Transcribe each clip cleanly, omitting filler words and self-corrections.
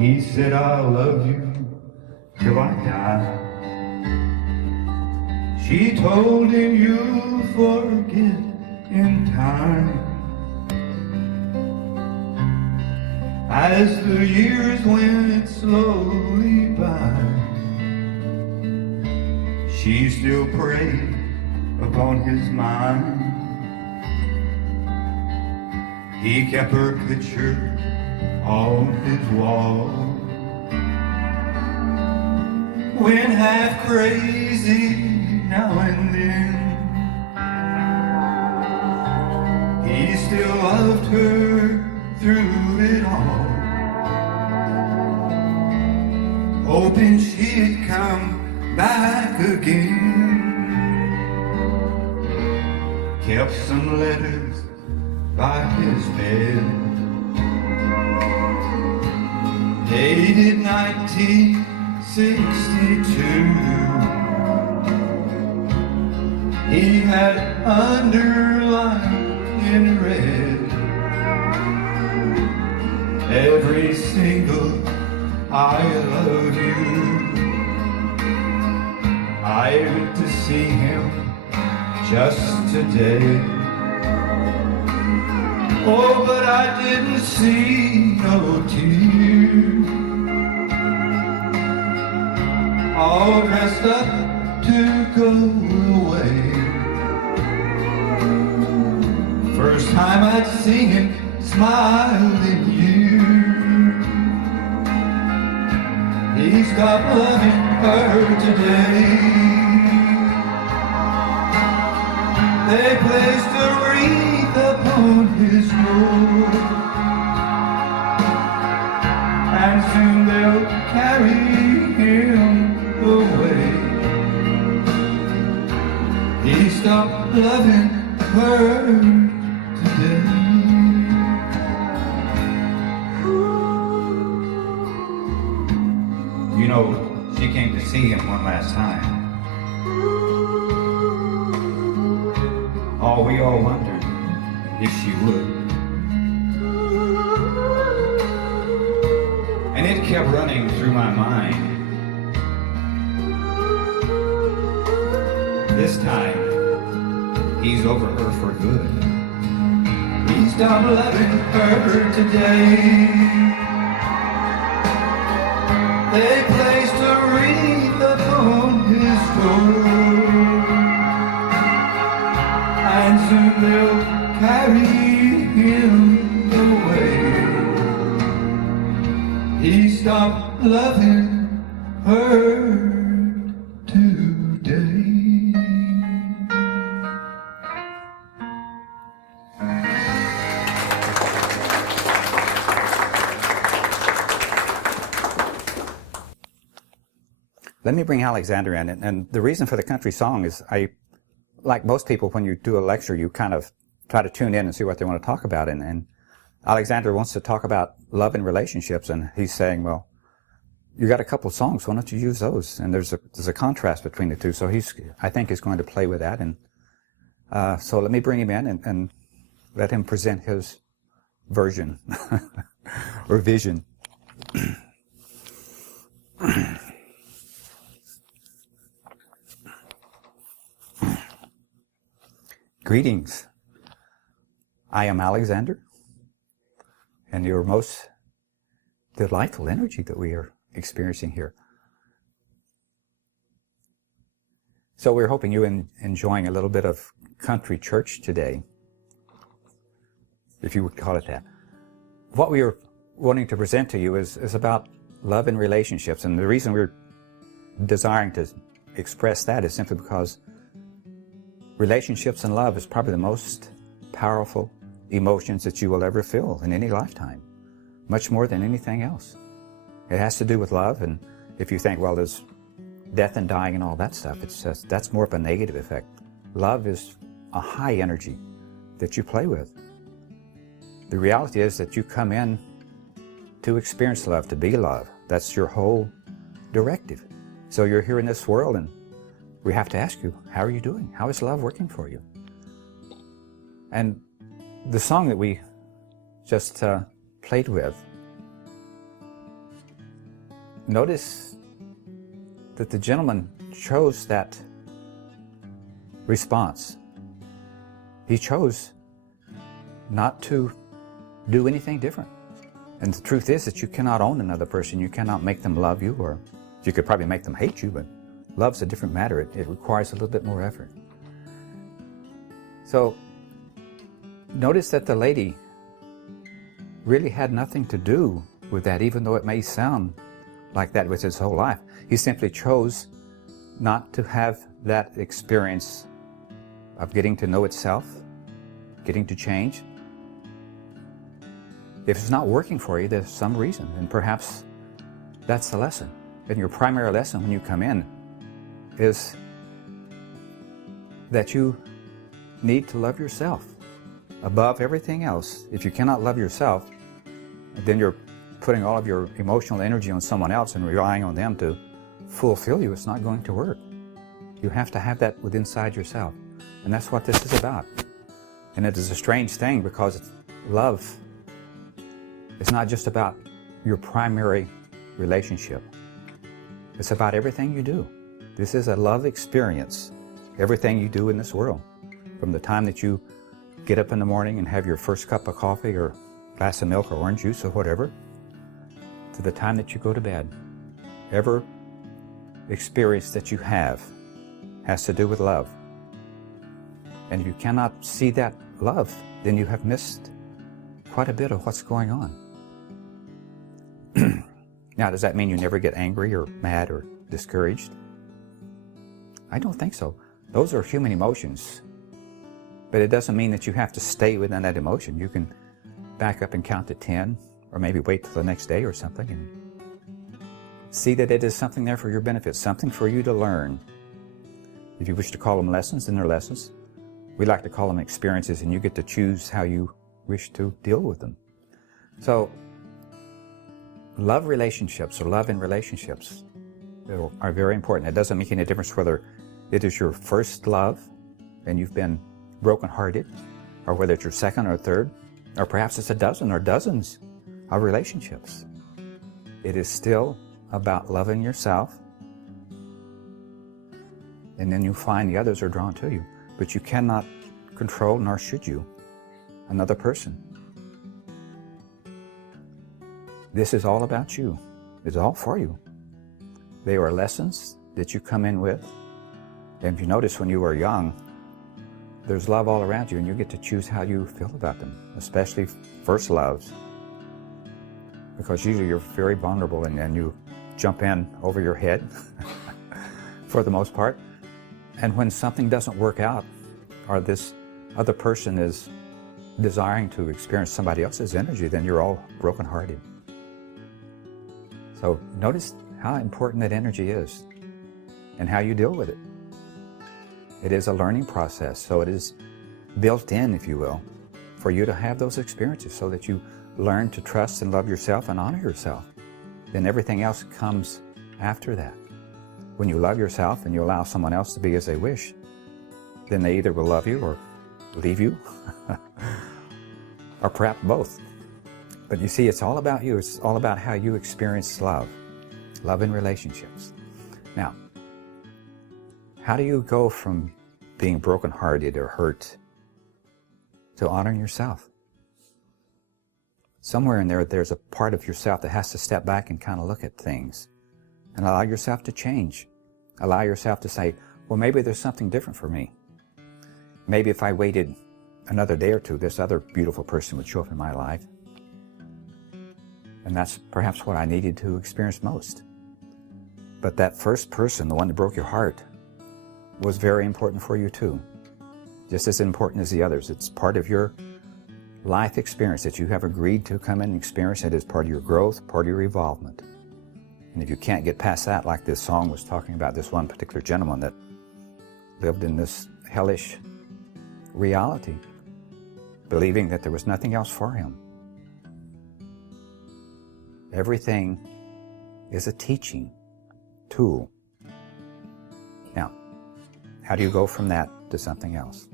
He said, I'll love you till I die. She told him, you'll forget in time. As the years went slowly by, she still preyed upon his mind. He kept her picture on his wall. When half crazy now and then, he still loved her through it all, hoping she'd come back again. Kept some letters by his bed, dated 1962. He had underlined in red every single I love you. I went to see him just today. Oh, but I didn't see no tears. All dressed up to go away. First time I'd seen him smile in years. He stopped loving her today. They placed a wreath upon his door, and soon they'll carry him away. He stopped loving her today. You know, she came to see him one last time. Oh, we all wondered if she would. And it kept running through my mind. This time, he's over her for good. He stopped loving her today. They placed a wreath upon his door, and soon they'll carry him away. He stopped loving her today. Let me bring Alexander in, and the reason for the country song is like most people, when you do a lecture, you kind of try to tune in and see what they want to talk about. And Alexander wants to talk about love and relationships, and he's saying, well, you got a couple of songs, why don't you use those? And there's a contrast between the two. So I think he's going to play with that. And so let me bring him in and let him present his version or vision. Greetings. I am Alexander, and your most delightful energy that we are experiencing here. So we're hoping you're enjoying a little bit of country church today, if you would call it that. What we are wanting to present to you is about love and relationships, and the reason we're desiring to express that is simply because relationships and love is probably the most powerful emotions that you will ever feel in any lifetime, much more than anything else. It has to do with love, and if you think, well, there's death and dying and all that stuff, it's just, that's more of a negative effect. Love is a high energy that you play with. The reality is that you come in to experience love, to be love. That's your whole directive. So you're here in this world, and we have to ask you, how are you doing? How is love working for you? And the song that we just played with notice that the gentleman chose that response. He chose not to do anything different. And the truth is that you cannot own another person. You cannot make them love you, or you could probably make them hate you, but love's a different matter. It requires a little bit more effort. So notice that the lady really had nothing to do with that, even though it may sound like that was his whole life. He simply chose not to have that experience of getting to know itself, getting to change. If it's not working for you, there's some reason, and perhaps that's the lesson. And your primary lesson when you come in is that you need to love yourself above everything else. If you cannot love yourself, then you're putting all of your emotional energy on someone else and relying on them to fulfill you. It's not going to work. You have to have that within inside yourself. And that's what this is about. And it is a strange thing, because love is not just about your primary relationship. It's about everything you do. This is a love experience. Everything you do in this world. From the time that you get up in the morning and have your first cup of coffee or glass of milk or orange juice or whatever, to the time that you go to bed. Every experience that you have has to do with love. And if you cannot see that love, then you have missed quite a bit of what's going on. Now, does that mean you never get angry or mad or discouraged? I don't think so. Those are human emotions. But it doesn't mean that you have to stay within that emotion. You can back up and count to 10, or maybe wait till the next day or something, and see that it is something there for your benefit, something for you to learn. If you wish to call them lessons, then they're lessons. We like to call them experiences, and you get to choose how you wish to deal with them. So, love relationships, or love in relationships, are very important. It doesn't make any difference whether it is your first love and you've been brokenhearted, or whether it's your second or third, or perhaps it's a dozen or dozens of relationships. It is still about loving yourself, and then you find the others are drawn to you. But you cannot control, nor should you, another person. This is all about you. It's all for you. They are lessons that you come in with. And if you notice, when you were young, there's love all around you, and you get to choose how you feel about them, especially first loves. Because usually you're very vulnerable, and you jump in over your head for the most part. And when something doesn't work out, or this other person is desiring to experience somebody else's energy, then you're all brokenhearted. So notice how important that energy is and how you deal with it. It is a learning process, so it is built in, if you will, for you to have those experiences so that you learn to trust and love yourself and honor yourself. Then everything else comes after that. When you love yourself and you allow someone else to be as they wish, then they either will love you or leave you, or perhaps both. But you see, it's all about you. It's all about how you experience love in relationships. Now, how do you go from being brokenhearted or hurt to honoring yourself? Somewhere in there, there's a part of yourself that has to step back and kind of look at things and allow yourself to change. Allow yourself to say, well, maybe there's something different for me. Maybe if I waited another day or two, this other beautiful person would show up in my life. And that's perhaps what I needed to experience most. But that first person, the one that broke your heart, was very important for you too. Just as important as the others. It's part of your life experience that you have agreed to come in and experience. It is part of your growth, part of your evolvement. And if you can't get past that, like this song was talking about, this one particular gentleman that lived in this hellish reality, believing that there was nothing else for him. Everything is a teaching tool. Now, how do you go from that to something else?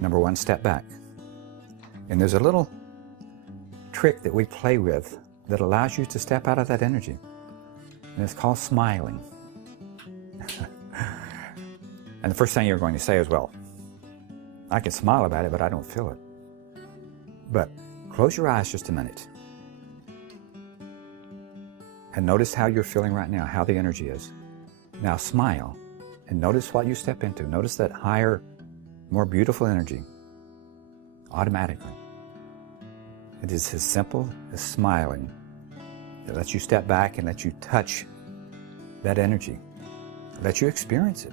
Number one, step back. And there's a little trick that we play with that allows you to step out of that energy. And it's called smiling. And the first thing you're going to say is, well, I can smile about it, but I don't feel it. But close your eyes just a minute. And notice how you're feeling right now, how the energy is. Now smile and notice what you step into. Notice that higher, more beautiful energy automatically. It is as simple as smiling. It lets you step back and let you touch that energy. Let you experience it.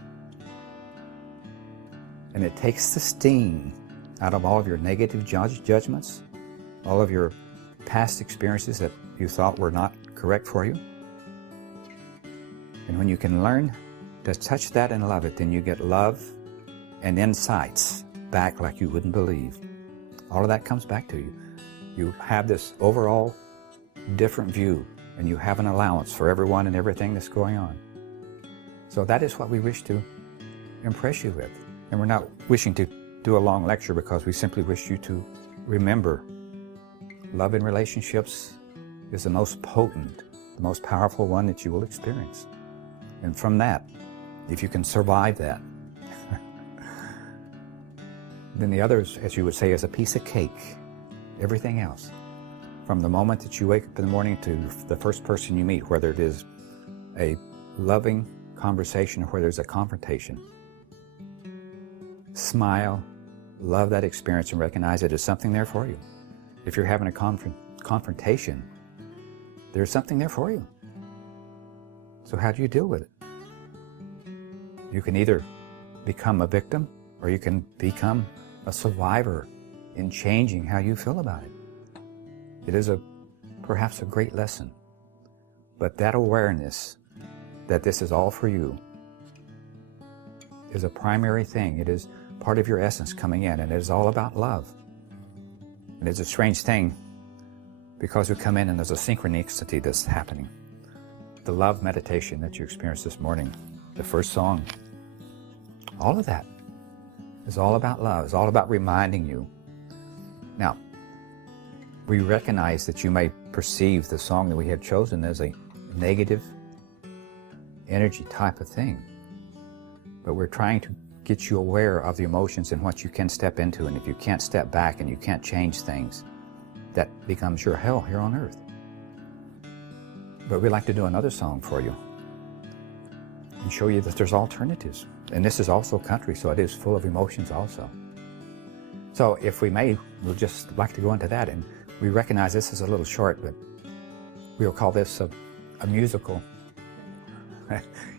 And it takes the sting out of all of your negative judgments, all of your past experiences that you thought were not correct for you. And when you can learn to touch that and love it, then you get love and insights back like you wouldn't believe. All of that comes back to you. You have this overall different view, and you have an allowance for everyone and everything that's going on. So that is what we wish to impress you with. And we're not wishing to do a long lecture because we simply wish you to remember love in relationships is the most potent, the most powerful one that you will experience. And from that, if you can survive that, then the others, as you would say, is a piece of cake. Everything else, from the moment that you wake up in the morning to the first person you meet, whether it is a loving conversation or whether there's a confrontation, smile, love that experience, and recognize it as something there for you. If you're having a confrontation, there's something there for you. So how do you deal with it? You can either become a victim or you can become a survivor in changing how you feel about it. It is perhaps a great lesson, but that awareness that this is all for you is a primary thing. It is part of your essence coming in, and it is all about love. And it's a strange thing because we come in and there's a synchronicity that's happening. The love meditation that you experienced this morning, the first song, all of that is all about love. It's all about reminding you. Now, we recognize that you may perceive the song that we have chosen as a negative energy type of thing, but we're trying to get you aware of the emotions and what you can step into, and if you can't step back and you can't change things, that becomes your hell here on earth. But we'd like to do another song for you and show you that there's alternatives. And this is also country, so it is full of emotions also. So if we may, we'll just like to go into that. And we recognize this is a little short, but we'll call this a musical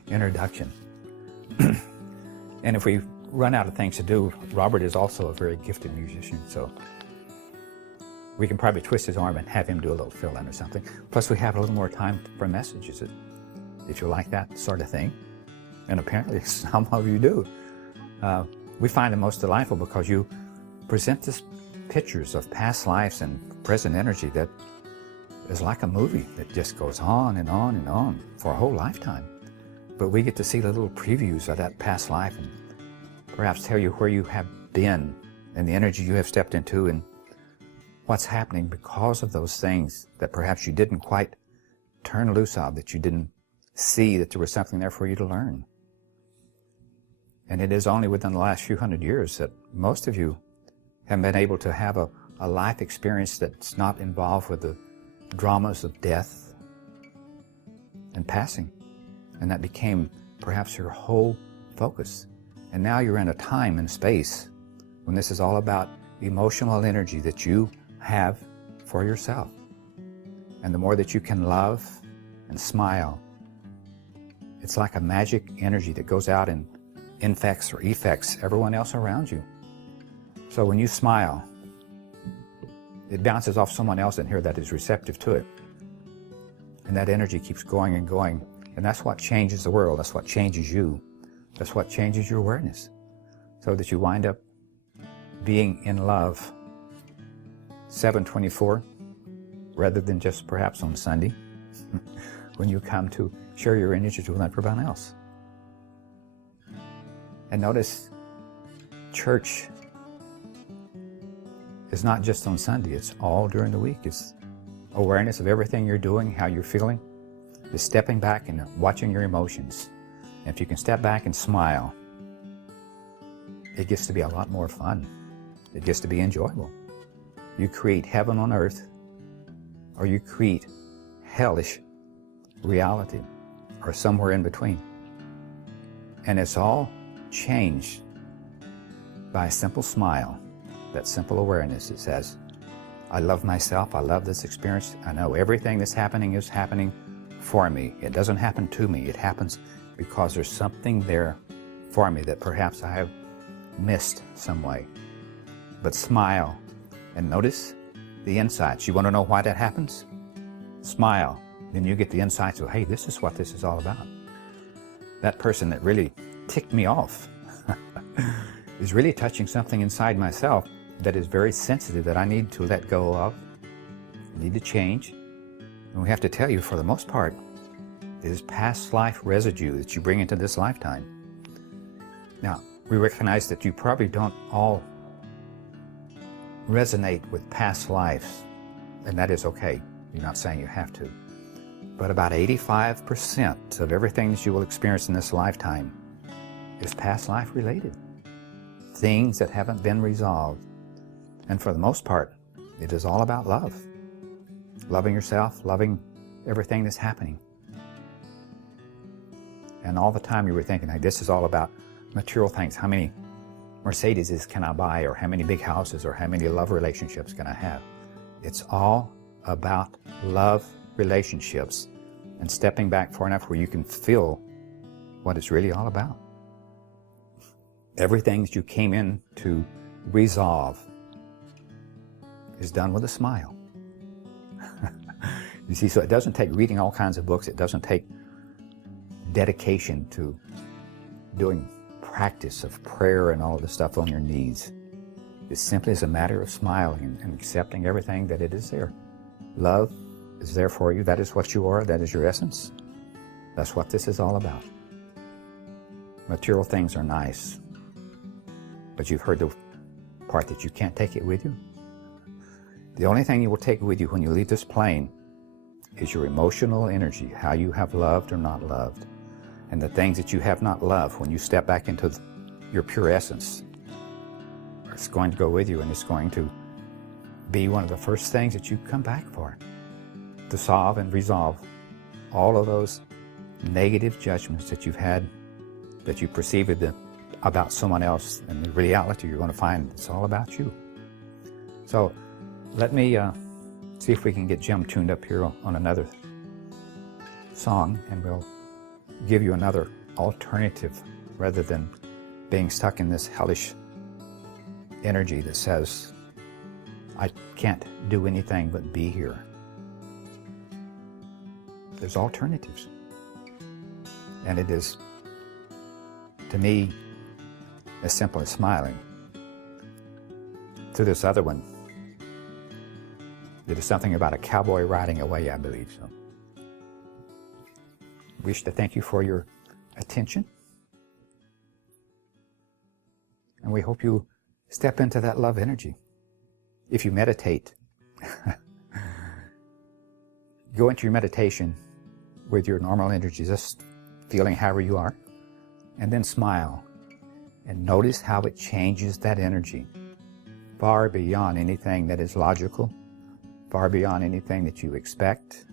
introduction. And if we run out of things to do, Robert is also a very gifted musician, so we can probably twist his arm and have him do a little fill-in or something. Plus we have a little more time for messages, if you like that sort of thing. And apparently some of you do. We find it most delightful because you present this pictures of past lives and present energy that is like a movie that just goes on and on and on for a whole lifetime. But we get to see the little previews of that past life and perhaps tell you where you have been and the energy you have stepped into and what's happening because of those things that perhaps you didn't quite turn loose of, that you didn't see that there was something there for you to learn. And it is only within the last few hundred years that most of you have been able to have a life experience that's not involved with the dramas of death and passing. And that became perhaps your whole focus. And now you're in a time and space when this is all about emotional energy that you have for yourself. And the more that you can love and smile, it's like a magic energy that goes out and infects or effects everyone else around you. So when you smile, it bounces off someone else in here that is receptive to it. And that energy keeps going and going. And that's what changes the world. That's what changes you. That's what changes your awareness. So that you wind up being in love 7/24 rather than just perhaps on Sunday when you come to share your energy with everyone else. And notice, church is not just on Sunday. It's all during the week. It's awareness of everything you're doing, how you're feeling, is stepping back and watching your emotions. And if you can step back and smile, it gets to be a lot more fun. It gets to be enjoyable. You create heaven on earth, or you create hellish reality, or somewhere in between. And it's all changed by a simple smile, that simple awareness that says, I love myself, I love this experience, I know everything that's happening is happening for me. It doesn't happen to me, it happens because there's something there for me that perhaps I have missed some way. But smile and notice the insights. You want to know why that happens? Smile. Then you get the insights of, hey, this is what this is all about. That person that really ticked me off is really touching something inside myself that is very sensitive that I need to let go of, I need to change. And we have to tell you, for the most part, it is past life residue that you bring into this lifetime. Now, we recognize that you probably don't all resonate with past lives, and that is okay. You're not saying you have to. But about 85% of everything that you will experience in this lifetime is past life related. Things that haven't been resolved. And for the most part, it is all about love. Loving yourself, loving everything that's happening. And all the time you were thinking, hey, this is all about material things. How many Mercedeses can I buy, or how many big houses, or how many love relationships can I have? It's all about love relationships and stepping back far enough where you can feel what it's really all about. Everything that you came in to resolve is done with a smile. You see, so it doesn't take reading all kinds of books. It doesn't take dedication to doing practice of prayer and all this stuff on your knees. It simply is a matter of smiling and accepting everything that it is there. Love is there for you. That is what you are. That is your essence. That's what this is all about. Material things are nice, but you've heard the part that you can't take it with you. The only thing you will take with you when you leave this plane is your emotional energy, how you have loved or not loved. And the things that you have not loved, when you step back into your pure essence, it's going to go with you, and it's going to be one of the first things that you come back for, to solve and resolve all of those negative judgments that you've had, that you perceive about someone else. And in reality, you're going to find it's all about you. So let me see if we can get Jim tuned up here on another song, and we'll give you another alternative rather than being stuck in this hellish energy that says, I can't do anything but be here. There's alternatives. And it is, to me, as simple as smiling. To this other one, it is something about a cowboy riding away, I believe. So, wish to thank you for your attention. And we hope you step into that love energy. If you meditate, go into your meditation with your normal energy, just feeling however you are, and then smile. And notice how it changes that energy far beyond anything that is logical, far beyond anything that you expect.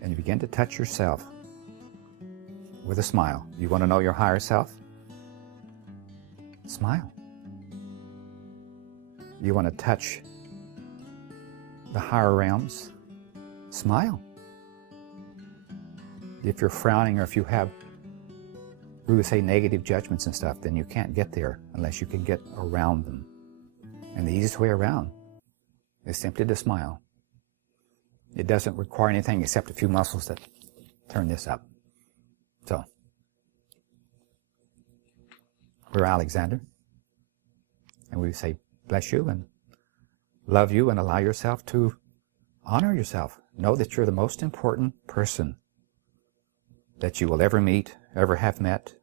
And you begin to touch yourself with a smile. You want to know your higher self? Smile. You want to touch the higher realms? Smile. If you're frowning, or if you have, we would say, negative judgments and stuff, then you can't get there unless you can get around them. And the easiest way around is simply to smile. It doesn't require anything except a few muscles that turn this up. So, we're Alexander, and we say bless you and love you, and allow yourself to honor yourself. Know that you're the most important person that you will ever meet, ever have met.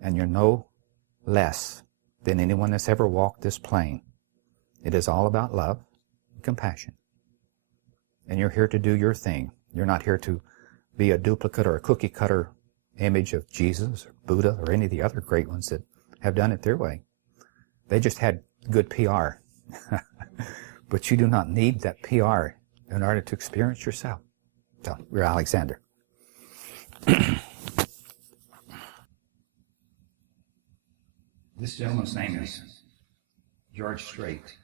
And you're no less than anyone that's ever walked this plane. It is all about love and compassion. And you're here to do your thing. You're not here to be a duplicate or a cookie cutter image of Jesus or Buddha or any of the other great ones that have done it their way. They just had good PR. But you do not need that PR in order to experience yourself. So, we're Alexander. This gentleman's name is George Strait.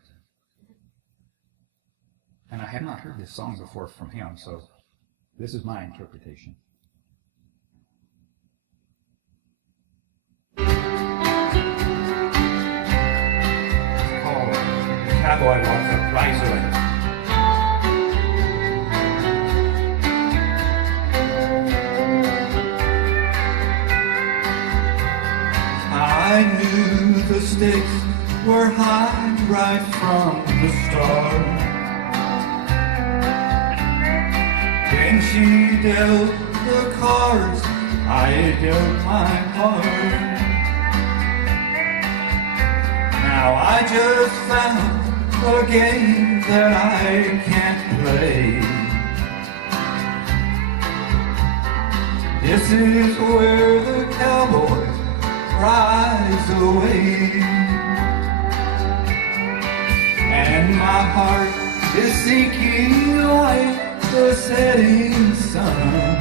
And I have not heard this song before from him, so this is my interpretation. It's called Cowboy Walks Up Rise Away. I knew the stakes were high right from the start. When she dealt the cards, I dealt my part. Now I just found a game that I can't play. This is where the cowboy rides away, and my heart is sinking like the setting sun,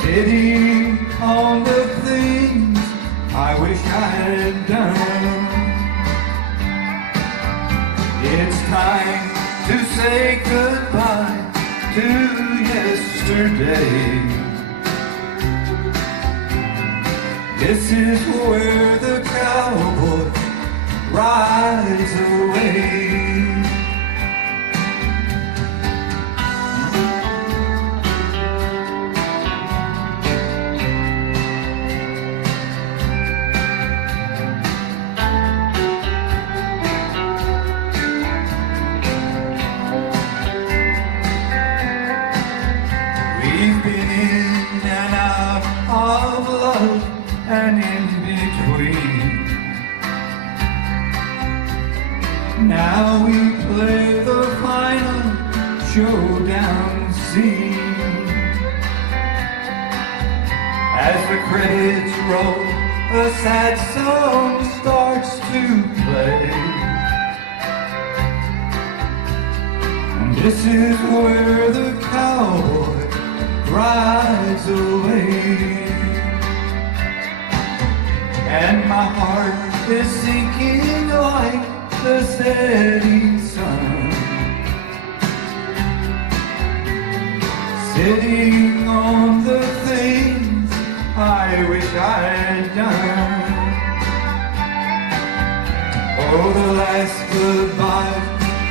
sitting on the things I wish I had done. It's time to say goodbye to yesterday. This is where the cowboy rides away. We've been in and out of love and in between. Now we play the final showdown scene. As the credits roll, a sad song starts to play. And this is where the cowboy rides away. And my heart is sinking like the setting sun, sitting on the things I wish I had done. Oh, the last goodbye,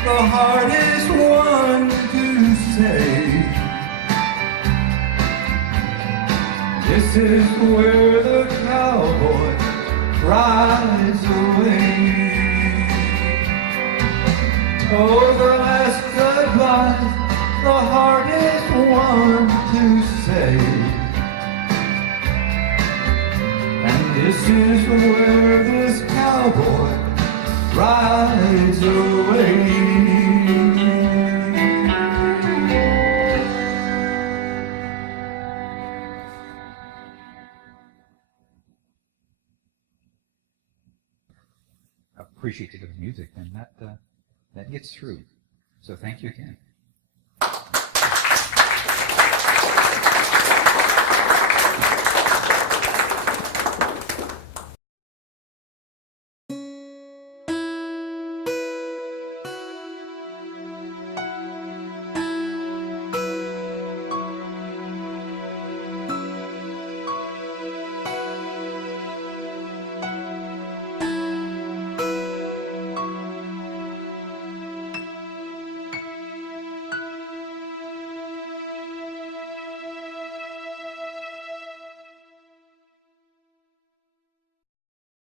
the hardest one to say. This is where the cowboy rides away. Oh, the last goodbye, the hardest one to say. And this is where this cowboy rides away. Appreciative of music, and that gets through. So thank you again.